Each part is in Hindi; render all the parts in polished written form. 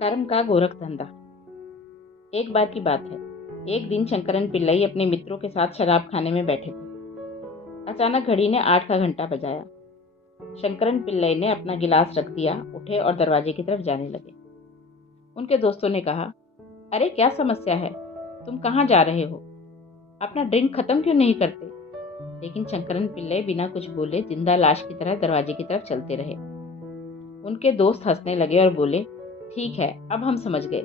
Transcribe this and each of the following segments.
कर्म का गोरख धंधा। एक बार की बात है। एक दिन शंकरन पिल्लई अपने मित्रों के साथ शराब खाने में बैठे थे। अचानक घड़ी ने 8 का घंटा बजाया। शंकरन पिल्लई ने अपना गिलास रख दिया, उठे और दरवाजे की तरफ जाने लगे। उनके दोस्तों ने कहा, अरे क्या समस्या है, तुम कहाँ जा रहे हो? अपना ड्रिंक खत्म क्यों नहीं करते? लेकिन शंकरन पिल्लई बिना कुछ बोले जिंदा लाश की तरह दरवाजे की तरफ चलते रहे। उनके दोस्त हंसने लगे और बोले, ठीक है, अब हम समझ गए।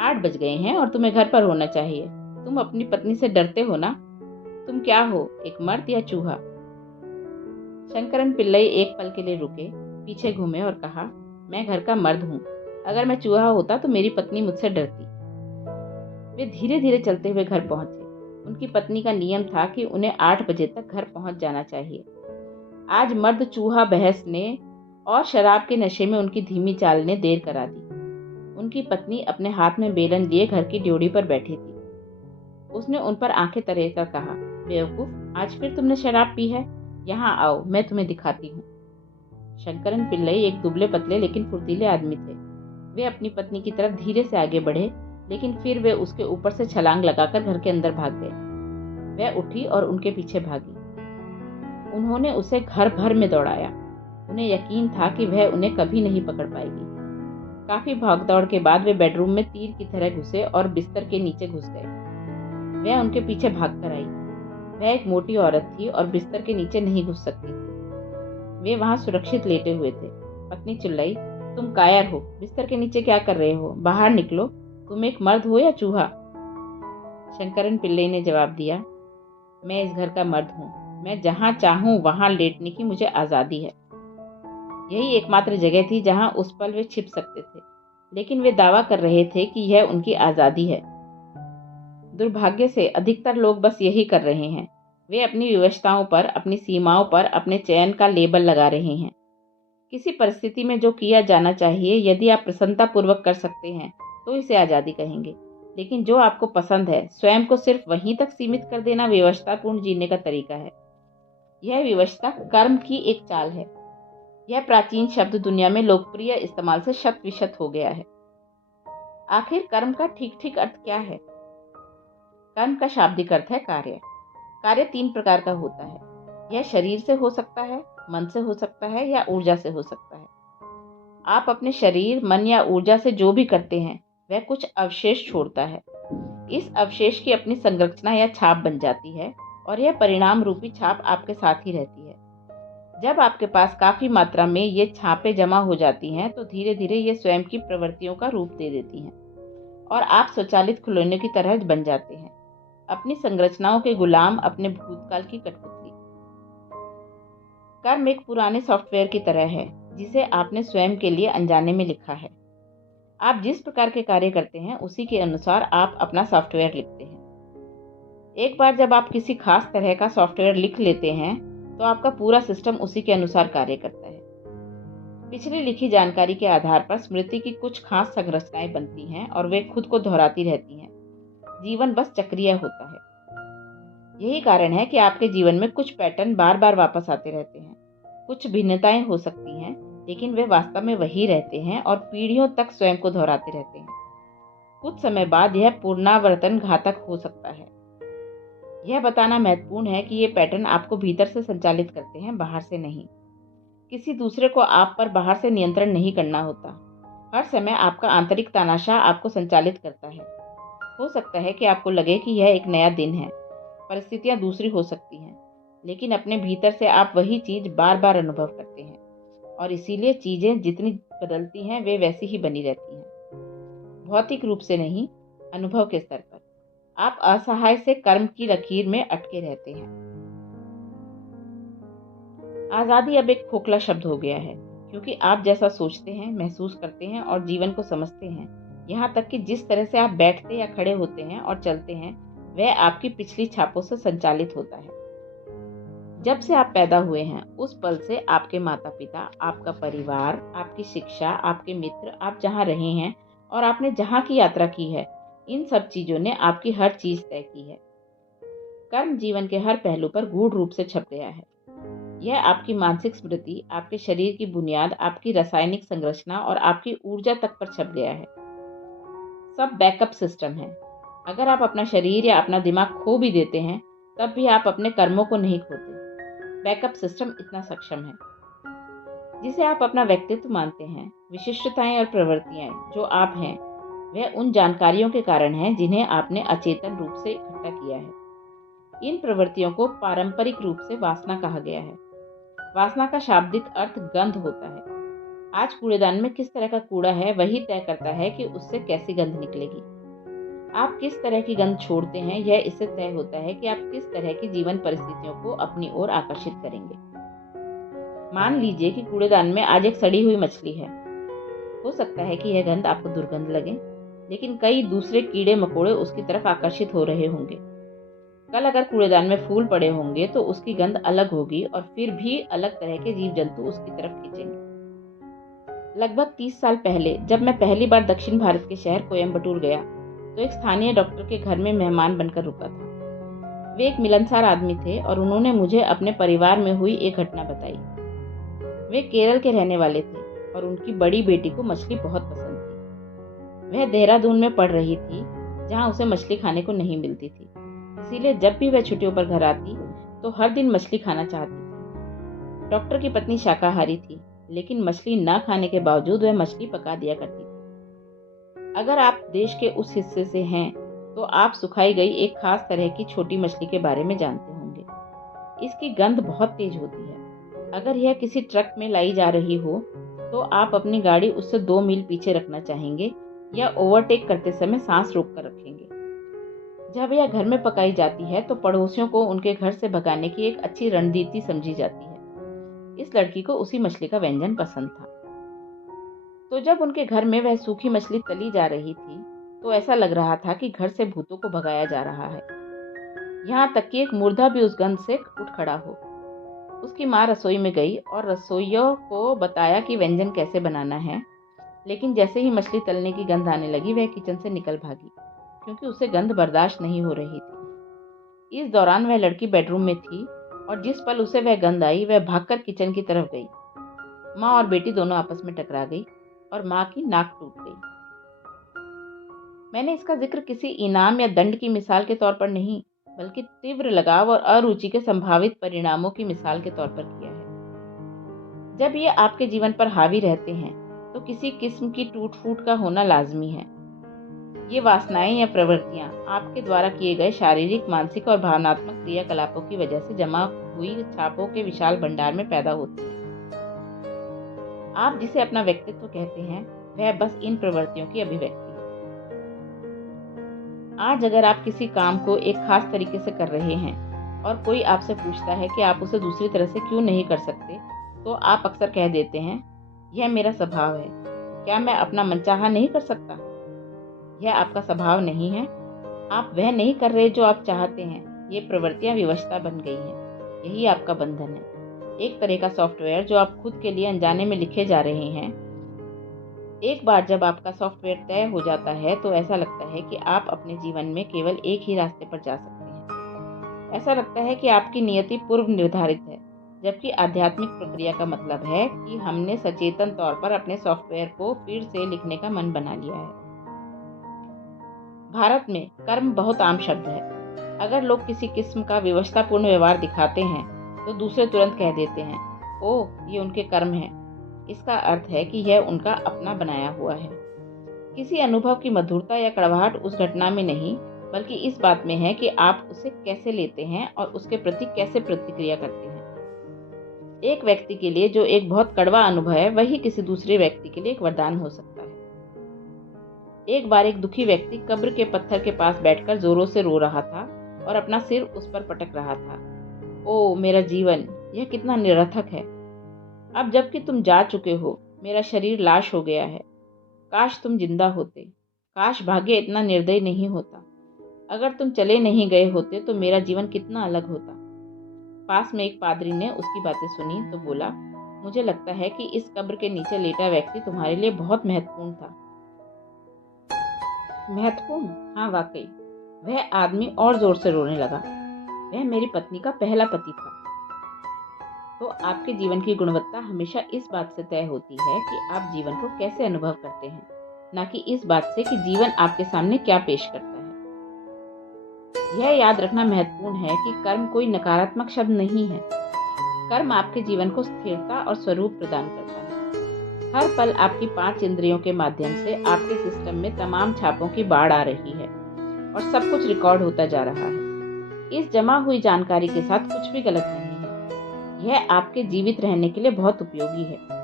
8 बज गए हैं और तुम्हें घर पर होना चाहिए। तुम अपनी पत्नी से डरते हो ना? तुम क्या हो, एक मर्द या चूहा? शंकरन पिल्लई एक पल के लिए रुके, पीछे घूमे और कहा, मैं घर का मर्द हूँ। अगर मैं चूहा होता तो मेरी पत्नी मुझसे डरती। वे धीरे धीरे चलते हुए घर पहुंचे। उनकी पत्नी का नियम था कि उन्हें 8 बजे तक घर पहुंच जाना चाहिए। आज मर्द चूहा बहस ने और शराब के नशे में उनकी धीमी चाल ने देर करा दी। उनकी पत्नी अपने हाथ में बेलन लिए घर की ड्योढ़ी पर बैठी थी। उसने उन पर आंखें तरेर कर कहा, बेवकूफ, आज फिर तुमने शराब पी है? यहाँ आओ, मैं तुम्हें दिखाती हूँ। शंकरन पिल्लई एक दुबले पतले लेकिन फुर्तीले आदमी थे। वे अपनी पत्नी की तरफ धीरे से आगे बढ़े, लेकिन फिर वे उसके ऊपर से छलांग लगाकर घर के अंदर भाग गए। वह उठी और उनके पीछे भागी। उन्होंने उसे घर भर में दौड़ाया। उन्हें यकीन था कि वह उन्हें कभी नहीं पकड़ पाएगी। काफी भागदौड़ के बाद वे बेडरूम में तीर की तरह घुसे और बिस्तर के नीचे घुस गए। वह उनके पीछे भागकर आई। वह एक मोटी औरत थी और बिस्तर के नीचे नहीं घुस सकती थी। वे वहां सुरक्षित लेटे हुए थे। पत्नी चिल्लाई, तुम कायर हो, बिस्तर के नीचे क्या कर रहे हो? बाहर निकलो, तुम एक मर्द हो या चूहा? शंकरन पिल्लई ने जवाब दिया, मैं इस घर का मर्द हूँ। मैं जहाँ चाहूँ वहां लेटने की मुझे आजादी है। यही एकमात्र जगह थी जहां उस पल वे छिप सकते थे, लेकिन वे दावा कर रहे थे कि यह उनकी आजादी है। दुर्भाग्य से अधिकतर लोग बस यही कर रहे हैं। वे अपनी विवशताओं पर, अपनी सीमाओं पर अपने चयन का लेबल लगा रहे हैं। किसी परिस्थिति में जो किया जाना चाहिए, यदि आप प्रसन्नतापूर्वक कर सकते हैं तो इसे आजादी कहेंगे। लेकिन जो आपको पसंद है, स्वयं को सिर्फ वहीं तक सीमित कर देना विवशतापूर्ण जीने का तरीका है। यह विवशता कर्म की एक चाल है। यह प्राचीन शब्द दुनिया में लोकप्रिय इस्तेमाल से शत विशत हो गया है। आखिर कर्म का ठीक ठीक अर्थ क्या है? कर्म का शाब्दिक अर्थ है कार्य। कार्य 3 प्रकार का होता है। यह शरीर से हो सकता है, मन से हो सकता है या ऊर्जा से हो सकता है। आप अपने शरीर, मन या ऊर्जा से जो भी करते हैं, वह कुछ अवशेष छोड़ता है। इस अवशेष की अपनी संरचना या छाप बन जाती है और यह परिणाम रूपी छाप आपके साथ ही रहती है। जब आपके पास काफी मात्रा में ये छापें जमा हो जाती हैं, तो धीरे धीरे ये स्वयं की प्रवृत्तियों का रूप दे देती हैं और आप स्वचालित खिलौने की तरह बन जाते हैं, अपनी संरचनाओं के गुलाम, अपने भूतकाल की कठपुतली। कर्म एक पुराने सॉफ्टवेयर की तरह है, जिसे आपने स्वयं के लिए अनजाने में लिखा है। आप जिस प्रकार के कार्य करते हैं, उसी के अनुसार आप अपना सॉफ्टवेयर लिखते हैं। एक बार जब आप किसी खास तरह का सॉफ्टवेयर लिख लेते हैं, तो आपका पूरा सिस्टम उसी के अनुसार कार्य करता है। पिछली लिखी जानकारी के आधार पर स्मृति की कुछ खास संरचनाएं बनती हैं और वे खुद को दोहराती रहती हैं। जीवन बस चक्रीय होता है। यही कारण है कि आपके जीवन में कुछ पैटर्न बार बार वापस आते रहते हैं। कुछ भिन्नताएं हो सकती हैं, लेकिन वे वास्तव में वही रहते हैं और पीढ़ियों तक स्वयं को दोहराते रहते हैं। कुछ समय बाद यह पुनरावर्तन घातक हो सकता है। यह बताना महत्वपूर्ण है कि ये पैटर्न आपको भीतर से संचालित करते हैं, बाहर से नहीं। किसी दूसरे को आप पर बाहर से नियंत्रण नहीं करना होता। हर समय आपका आंतरिक तानाशाह आपको संचालित करता है। हो सकता है कि आपको लगे कि यह एक नया दिन है, परिस्थितियां दूसरी हो सकती हैं, लेकिन अपने भीतर से आप वही चीज बार बार अनुभव करते हैं और इसीलिए चीजें जितनी बदलती हैं, वे वैसी ही बनी रहती हैं। भौतिक रूप से नहीं, अनुभव के स्तर पर आप असहाय से कर्म की लकीर में अटके रहते हैं। आजादी अब एक खोखला शब्द हो गया है, क्योंकि आप जैसा सोचते हैं, महसूस करते हैं और जीवन को समझते हैं, यहाँ तक कि जिस तरह से आप बैठते या खड़े होते हैं और चलते हैं, वह आपकी पिछली छापों से संचालित होता है। जब से आप पैदा हुए हैं, उस पल से आपके माता पिता, आपका परिवार, आपकी शिक्षा, आपके मित्र, आप जहाँ रहे हैं और आपने जहाँ की यात्रा की है, इन सब चीजों ने आपकी हर चीज तय की है। कर्म जीवन के हर पहलू पर गूढ़ रूप से छप गया है। यह आपकी मानसिक स्मृति, आपके शरीर की बुनियाद, आपकी रासायनिक संरचना और आपकी ऊर्जा तक पर छप गया है। सब बैकअप सिस्टम है। अगर आप अपना शरीर या अपना दिमाग खो भी देते हैं तब भी आप अपने कर्मों को नहीं खोते। बैकअप सिस्टम इतना सक्षम है। जिसे आप अपना व्यक्तित्व मानते हैं, विशिष्टताएं और प्रवृत्तियां जो आप हैं, वह उन जानकारियों के कारण है जिन्हें आपने अचेतन रूप से इकट्ठा किया है। इन प्रवृत्तियों को पारंपरिक रूप से वासना कहा गया है। वासना का शाब्दिक अर्थ गंध होता है। आज कूड़ेदान में किस तरह का कूड़ा है वही तय करता है कि उससे कैसी गंध निकलेगी। आप किस तरह की गंध छोड़ते हैं यह इससे तय होता है कि आप किस तरह की जीवन परिस्थितियों को अपनी ओर आकर्षित करेंगे। मान लीजिए कि कूड़ेदान में आज एक सड़ी हुई मछली है। हो सकता है कि यह गंध आपको दुर्गंध लगे, लेकिन कई दूसरे कीड़े मकोड़े उसकी तरफ आकर्षित हो रहे होंगे। कल अगर कूड़ेदान में फूल पड़े होंगे तो उसकी गंध अलग होगी और फिर भी अलग तरह के जीव जंतु उसकी तरफ खींचेंगे। लगभग 30 साल पहले जब मैं पहली बार दक्षिण भारत के शहर कोयम्बटूर गया तो एक स्थानीय डॉक्टर के घर में मेहमान बनकर रुका था। वे एक मिलनसार आदमी थे और उन्होंने मुझे अपने परिवार में हुई एक घटना बताई। वे केरल के रहने वाले थे और उनकी बड़ी बेटी को मछली बहुत पसंद थी। वह देहरादून में पढ़ रही थी जहाँ उसे मछली खाने को नहीं मिलती थी। इसीलिए जब भी वह छुट्टियों पर घर आती तो हर दिन मछली खाना चाहती थी। डॉक्टर की पत्नी शाकाहारी थी, लेकिन मछली न खाने के बावजूद वह मछली पका दिया करती थी। अगर आप देश के उस हिस्से से हैं तो आप सुखाई गई एक खास तरह की छोटी मछली के बारे में जानते होंगे। इसकी गंध बहुत तेज होती है। अगर यह किसी ट्रक में लाई जा रही हो तो आप अपनी गाड़ी उससे 2 मील पीछे रखना चाहेंगे या ओवरटेक करते समय सांस रोक कर रखेंगे। जब यह घर में पकाई जाती है तो पड़ोसियों को उनके घर से भगाने की एक अच्छी रणनीति समझी जाती है। इस लड़की को उसी मछली का व्यंजन पसंद था। तो जब उनके घर में वह सूखी मछली तली जा रही थी तो ऐसा लग रहा था कि घर से भूतों को भगाया जा रहा है। यहाँ तक कि एक मुर्दा भी उस गंध से उठ खड़ा हो। उसकी माँ रसोई में गई और रसोइयों को बताया कि व्यंजन कैसे बनाना है, लेकिन जैसे ही मछली तलने की गंध आने लगी वह किचन से निकल भागी, क्योंकि उसे गंध बर्दाश्त नहीं हो रही थी। इस दौरान वह लड़की बेडरूम में थी और जिस पल उसे वह गंध आई वह भागकर किचन की तरफ गई। माँ और बेटी दोनों आपस में टकरा गई और माँ की नाक टूट गई। मैंने इसका जिक्र किसी इनाम या दंड की मिसाल के तौर पर नहीं, बल्कि तीव्र लगाव और अरुचि के संभावित परिणामों की मिसाल के तौर पर किया है। जब ये आपके जीवन पर हावी रहते हैं तो किसी किस्म की टूट फूट का होना लाजमी है। ये वासनाएं या प्रवृत्तियां आपके द्वारा किए गए शारीरिक, मानसिक और भावनात्मक क्रियाकलापों की वजह से जमा हुई छापों के विशाल भंडार में पैदा होती हैं। आप जिसे अपना व्यक्तित्व कहते हैं वह बस इन प्रवृत्तियों की अभिव्यक्ति है। आज अगर आप किसी काम को एक खास तरीके से कर रहे हैं और कोई आपसे पूछता है कि आप उसे दूसरी तरह से क्यों नहीं कर सकते, तो आप अक्सर कह देते हैं, यह मेरा स्वभाव है, क्या मैं अपना मनचाहा नहीं कर सकता? यह आपका स्वभाव नहीं है। आप वह नहीं कर रहे जो आप चाहते हैं। ये प्रवृत्तियां विवशता बन गई हैं। यही आपका बंधन है, एक तरह का सॉफ्टवेयर जो आप खुद के लिए अनजाने में लिखे जा रहे हैं। एक बार जब आपका सॉफ्टवेयर तय हो जाता है तो ऐसा लगता है कि आप अपने जीवन में केवल एक ही रास्ते पर जा सकते हैं। ऐसा लगता है कि आपकी नियति पूर्व निर्धारित है, जबकि आध्यात्मिक प्रक्रिया का मतलब है कि हमने सचेतन तौर पर अपने सॉफ्टवेयर को फिर से लिखने का मन बना लिया है। भारत में कर्म बहुत आम शब्द है। अगर लोग किसी किस्म का विवशतापूर्ण व्यवहार दिखाते हैं तो दूसरे तुरंत कह देते हैं, ओह ये उनके कर्म हैं। इसका अर्थ है कि यह उनका अपना बनाया हुआ है। किसी अनुभव की मधुरता या कड़वाहट उस घटना में नहीं, बल्कि इस बात में है कि आप उसे कैसे लेते हैं और उसके प्रति कैसे प्रतिक्रिया करते हैं। एक व्यक्ति के लिए जो एक बहुत कड़वा अनुभव है, वही किसी दूसरे व्यक्ति के लिए एक वरदान हो सकता है। एक बार एक दुखी व्यक्ति कब्र के पत्थर के पास बैठकर जोरों से रो रहा था और अपना सिर उस पर पटक रहा था। ओ मेरा जीवन, यह कितना निरर्थक है। अब जबकि तुम जा चुके हो, मेरा शरीर लाश हो गया है। काश तुम जिंदा होते। काश भाग्य इतना निर्दयी नहीं होता। अगर तुम चले नहीं गए होते तो मेरा जीवन कितना अलग होता। पास में एक पादरी ने उसकी बातें सुनी तो बोला, मुझे लगता है कि इस कब्र के नीचे लेटा व्यक्ति तुम्हारे लिए बहुत महत्वपूर्ण था। महत्वपूर्ण? हाँ वाकई। वह आदमी और जोर से रोने लगा। वह मेरी पत्नी का पहला पति था। तो आपके जीवन की गुणवत्ता हमेशा इस बात से तय होती है कि आप जीवन को कैसे अनुभव करते हैं। न कि इस बात से कि जीवन आपके सामने क्या पेश करता है। यह याद रखना महत्वपूर्ण है कि कर्म कोई नकारात्मक शब्द नहीं है। कर्म आपके जीवन को स्थिरता और स्वरूप प्रदान करता है। हर पल आपकी 5 इंद्रियों के माध्यम से आपके सिस्टम में तमाम छापों की बाढ़ आ रही है और सब कुछ रिकॉर्ड होता जा रहा है। इस जमा हुई जानकारी के साथ कुछ भी गलत नहीं है। यह आपके जीवित रहने के लिए बहुत उपयोगी है।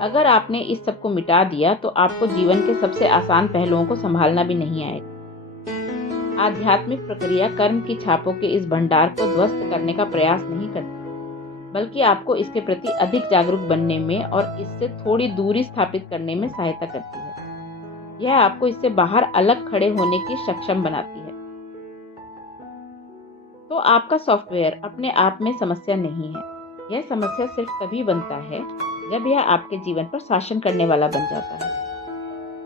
अगर आपने इस सब को मिटा दिया तो आपको जीवन के सबसे आसान पहलुओं को संभालना भी नहीं आएगा। आध्यात्मिक प्रक्रिया कर्म की छापों के इस भंडार को ध्वस्त करने का प्रयास नहीं करती, बल्कि आपको इसके प्रति अधिक जागरूक बनने में और इससे थोड़ी दूरी स्थापित करने में सहायता करती है। यह आपको इससे बाहर अलग खड़े होने की सक्षम बनाती है। तो आपका सॉफ्टवेयर अपने आप में समस्या नहीं है। यह समस्या सिर्फ तभी बनता है जब यह आपके जीवन पर शासन करने वाला बन जाता है।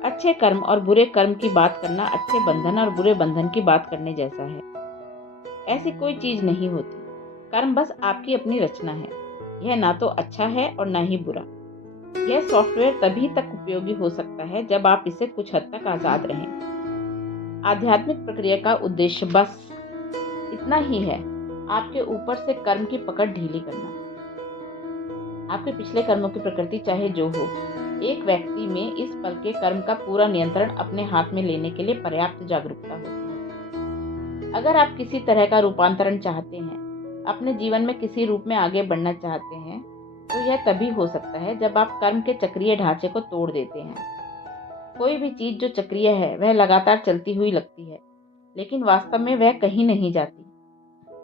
अच्छे कर्म और बुरे कर्म की बात करना अच्छे बंधन और बुरे बंधन की बात करने जैसा है। ऐसी कोई चीज नहीं होती। कर्म बस आपकी अपनी रचना है। यह ना तो अच्छा है और ना ही बुरा। यह सॉफ्टवेयर तभी तक उपयोगी हो सकता है जब आप इसे कुछ हद तक आजाद रहें। आध्यात्मिक प्रक्रिया का उद्देश्य बस इतना ही है, आपके ऊपर से कर्म की पकड़ ढीली करना। आपके पिछले कर्मों की प्रकृति चाहे जो हो, एक व्यक्ति में इस पल के कर्म का पूरा नियंत्रण अपने हाथ में लेने के लिए पर्याप्त जागरूकता होती है। अगर आप किसी तरह का रूपांतरण चाहते हैं, अपने जीवन में किसी रूप में आगे बढ़ना चाहते हैं, तो यह तभी हो सकता है जब आप कर्म के चक्रीय ढांचे को तोड़ देते हैं। कोई भी चीज जो चक्रीय है वह लगातार चलती हुई लगती है, लेकिन वास्तव में वह कहीं नहीं जाती।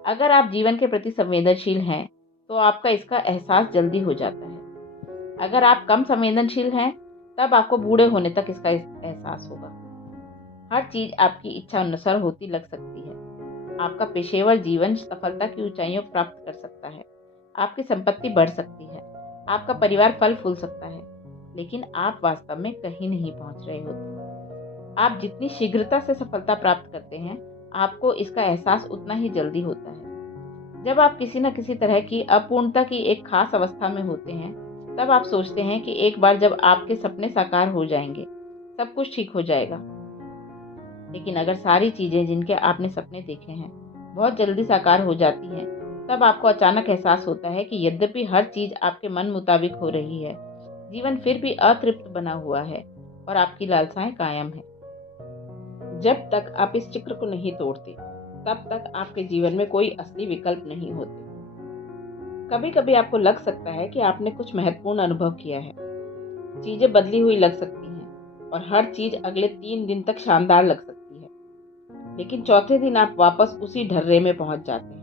अगर आप जीवन के प्रति संवेदनशील हैं तो आपका इसका एहसास जल्दी हो जाता है। अगर आप कम संवेदनशील हैं तब आपको बूढ़े होने तक इसका एहसास होगा। हर चीज आपकी इच्छा अनुसार होती लग सकती है। आपका पेशेवर जीवन सफलता की ऊंचाइयों प्राप्त कर सकता है। आपकी संपत्ति बढ़ सकती है। आपका परिवार फल फूल सकता है, लेकिन आप वास्तव में कहीं नहीं पहुंच रहे होते। आप जितनी शीघ्रता से सफलता प्राप्त करते हैं, आपको इसका एहसास उतना ही जल्दी होता है। जब आप किसी न किसी तरह की अपूर्णता की एक खास अवस्था में होते हैं, तब आप सोचते हैं कि एक बार जब आपके सपने साकार हो जाएंगे, सब कुछ ठीक हो जाएगा। लेकिन अगर सारी चीजें जिनके आपने सपने देखे हैं बहुत जल्दी साकार हो जाती हैं, तब आपको अचानक एहसास होता है कि यद्यपि हर चीज आपके मन मुताबिक हो रही है, जीवन फिर भी अतृप्त बना हुआ है और आपकी लालसाएं कायम है। जब तक आप इस चक्र को नहीं तोड़ते, तब तक आपके जीवन में कोई असली विकल्प नहीं होते। कभी कभी आपको लग सकता है कि आपने कुछ महत्वपूर्ण अनुभव किया है। चीजें बदली हुई लग सकती हैं और हर चीज अगले 3 दिन तक शानदार लग सकती है, लेकिन चौथे दिन आप वापस उसी ढर्रे में पहुंच जाते हैं।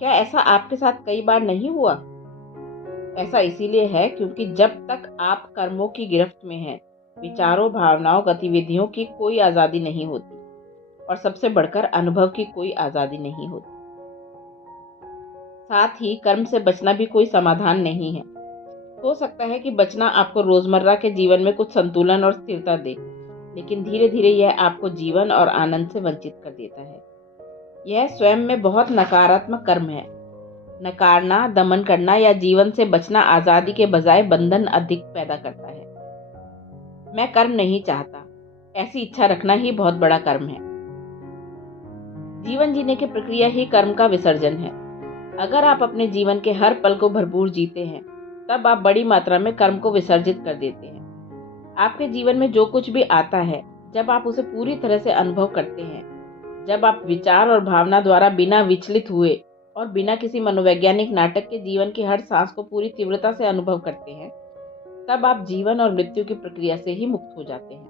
क्या ऐसा आपके साथ कई बार नहीं हुआ? ऐसा इसीलिए है क्योंकि जब तक आप कर्मों की गिरफ्त में हैं, विचारों, भावनाओं, गतिविधियों की कोई आजादी नहीं होती और सबसे बढ़कर अनुभव की कोई आजादी नहीं होती। साथ ही कर्म से बचना भी कोई समाधान नहीं है। हो सकता है कि बचना आपको रोजमर्रा के जीवन में कुछ संतुलन और स्थिरता दे, लेकिन धीरे धीरे यह आपको जीवन और आनंद से वंचित कर देता है। यह स्वयं में बहुत नकारात्मक कर्म है। नकारना, दमन करना या जीवन से बचना आजादी के बजाय बंधन अधिक पैदा करता है। मैं कर्म नहीं चाहता, ऐसी इच्छा रखना ही बहुत बड़ा कर्म है। जीवन जीने की प्रक्रिया ही कर्म का विसर्जन है। अगर आप अपने जीवन के हर पल को भरपूर जीते हैं, तब आप बड़ी मात्रा में कर्म को विसर्जित कर देते हैं। आपके जीवन में जो कुछ भी आता है, जब आप उसे पूरी तरह से अनुभव करते हैं, जब आप विचार और भावना द्वारा बिना विचलित हुए और बिना किसी मनोवैज्ञानिक नाटक के जीवन की हर सांस को पूरी तीव्रता से अनुभव करते हैं, तब आप जीवन और मृत्यु की प्रक्रिया से ही मुक्त हो जाते हैं।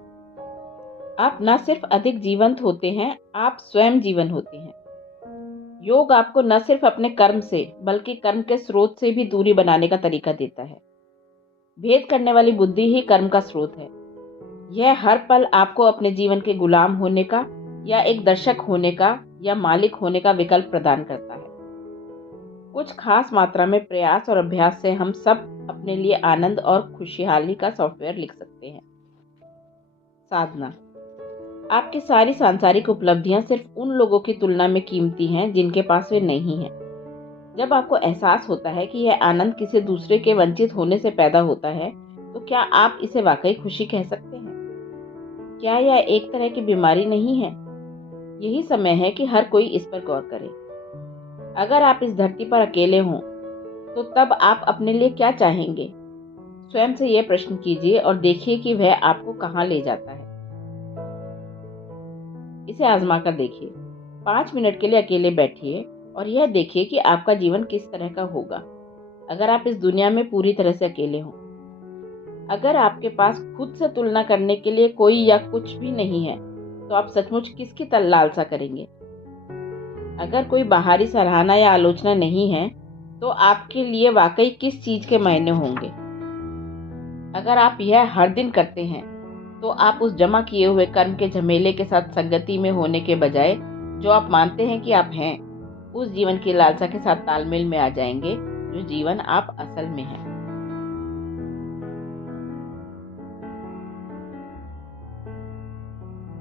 आप न सिर्फ अधिक जीवंत होते हैं, आप स्वयं जीवन होते हैं। योग आपको न सिर्फ अपने कर्म से बल्कि कर्म के स्रोत से भी दूरी बनाने का तरीका देता है। भेद करने वाली बुद्धि ही कर्म का स्रोत है। यह हर पल आपको अपने जीवन के गुलाम होने का या एक दर्शक होने का या मालिक होने का विकल्प प्रदान करता है। कुछ खास मात्रा में प्रयास और अभ्यास से हम सब अपने लिए आनंद और खुशहाली का सॉफ्टवेयर लिख सकते हैं। साधना। आपकी सारी सांसारिक उपलब्धियां सिर्फ उन लोगों की तुलना में कीमती हैं जिनके पास वे नहीं हैं। जब आपको एहसास होता है कि यह आनंद किसी दूसरे के वंचित होने से पैदा होता है, तो क्या आप इसे वाकई खुशी कह सकते हैं? क्या यह एक तरह की बीमारी नहीं है? यही समय है कि हर कोई इस पर गौर करे। अगर आप इस धरती पर अकेले हों, तो तब आप अपने लिए क्या चाहेंगे? स्वयं से यह प्रश्न कीजिए और देखिए कि वह आपको कहाँ ले जाता है। इसे आजमा कर देखिए। 5 मिनट के लिए अकेले बैठिए और यह देखिए कि आपका जीवन किस तरह का होगा अगर आप इस दुनिया में पूरी तरह से अकेले हों। अगर आपके पास खुद से तुलना करने के लिए कोई या कुछ भी नहीं है, तो आप सचमुच किसकी लालसा करेंगे? अगर कोई बाहरी सराहना या आलोचना नहीं है, तो आपके लिए वाकई किस चीज के मायने होंगे? अगर आप यह हर दिन करते हैं, तो आप उस जमा किए हुए कर्म के झमेले के साथ संगति में होने के बजाय जो आप मानते हैं कि आप हैं, उस जीवन की लालसा के साथ तालमेल में आ जाएंगे जो जीवन आप असल में हैं।